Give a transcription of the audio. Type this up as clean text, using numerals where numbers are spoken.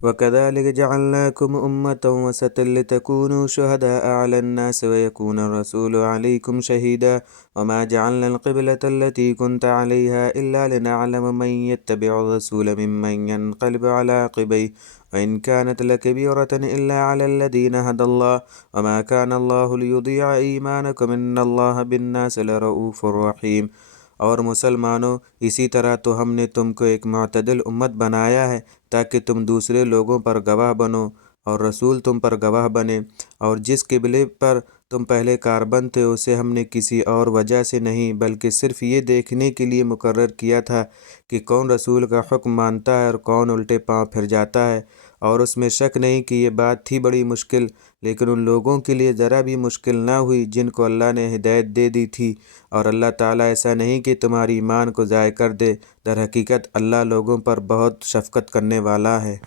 वकज़ालिक जअलनाकुम उम्मतन वसतन लितकूनू शुहदाअ अलन्नास वयकून रसूलु अलैकुम शहीदा वमा जअलनल क़िबलतल्लती कुन्त अलैहा इल्ला लिनअलम मन यत्तबिउर रसूल मिम्मन यन्क़लिबु अला अक़िबैहि वइन कानत लकबीरतन इल्ला अलल्लज़ीना हदल्लाह वमा कानल्लाहु लियुदिअ ईमानकुम इन्नल्लाह बिन्नासि लरऊफ़ुर रहीम। और मुसलमानों, इसी तरह तो हमने तुमको एक मुअतदिल उम्मत बनाया है ताकि तुम दूसरे लोगों पर गवाह बनो और रसूल तुम पर गवाह बने। और जिस किबले पर तुम पहले कारबंद थे उसे हमने किसी और वजह से नहीं बल्कि सिर्फ ये देखने के लिए मुकर्रर किया था कि कौन रसूल का हुक्म मानता है और कौन उल्टे पांव फिर जाता है। और उसमें शक नहीं कि ये बात थी बड़ी मुश्किल, लेकिन उन लोगों के लिए ज़रा भी मुश्किल ना हुई जिनको अल्लाह ने हिदायत दे दी थी। और अल्लाह ताला ऐसा नहीं कि तुम्हारी ईमान को ज़ाय कर दे, दर हकीकत अल्लाह लोगों पर बहुत शफ़क़त करने वाला है।